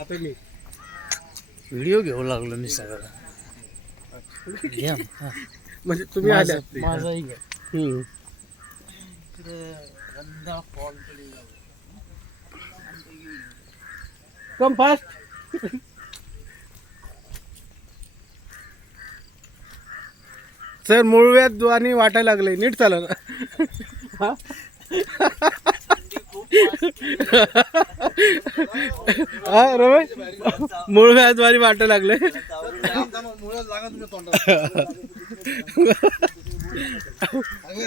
आता मी व्हिडिओ घेऊ लागलो मी सगळं. घ्या म्हणजे तुम्ही आले माझाही घ्या. Come fast. सर मूळव्याध आणि वाटायला लागले, नीट चाला ना. हा रमेश, मूळव्याध वाणी वाटायला लागले.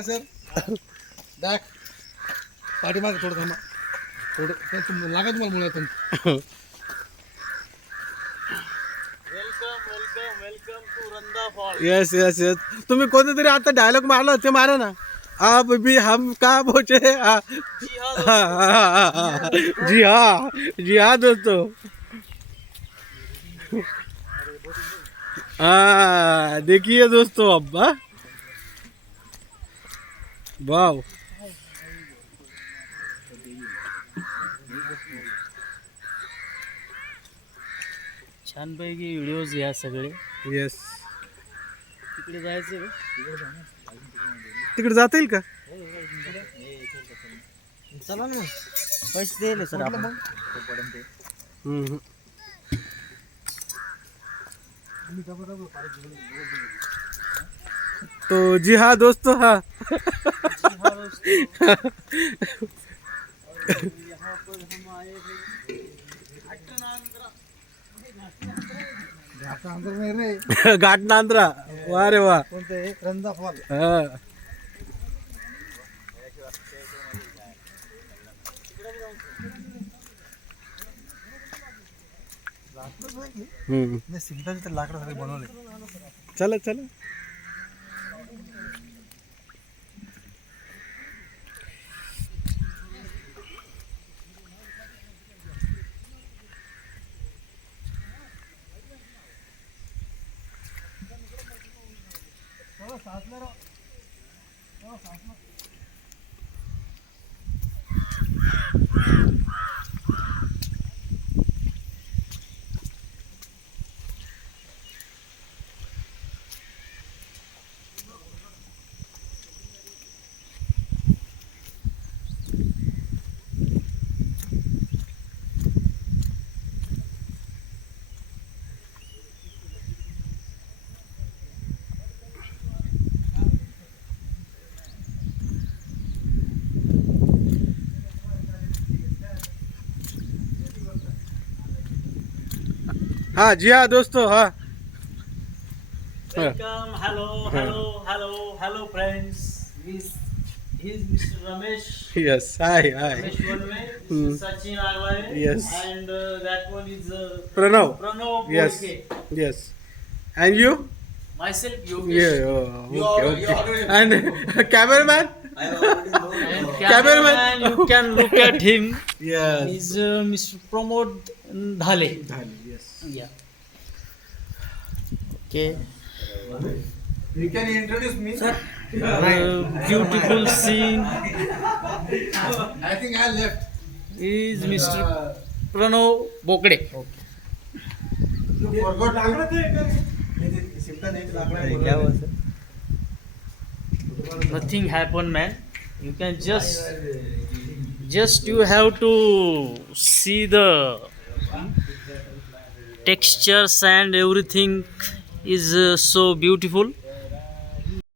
सर पाठीमागे थोडं थांबा, थोडं लागा तुम्हाला मुळातून. Yes yes yes. तुम्ही कोणतरी आता डायलॉग मारला ते मारा ना. आप भी हम का पहुंचे. जी हाँ दोस्तों. हाँ देखिए दोस्तों अब. वाव. छानपैकी व्हिडिओज घ्या सगळे. येस. तिकडे जायचं तिकडे जाता येईल का. चला ना, पैसे दिले सर आपण. तो जी हाँ दोस्तों. हाँ घाट नांद्रा. वा रे वा. रंदा फॉल. हा. सिंगल लाकडासाठी बनवले. चला चला. हाँ जी हाँ दोस्तों. हाँ welcome. Hello friends. He is Mr. Ramesh. Yes. Hi. Ramesh one way. Sachin Agway. Yes. And that one is Pranav. Pranav. Yes. Okay. Yes. And you? Myself Yogesh. Yeah. Oh, okay. And cameraman? Cameraman, you can look at him. Yes. He's Mr. Pramod Dhale. Yes. Yeah. Okay. You can introduce me, sir. Beautiful scene I think I left. is Mr. Pranav Bokde. You forgot. Nothing happened, man. You can just you have to see the textures and everything is so beautiful.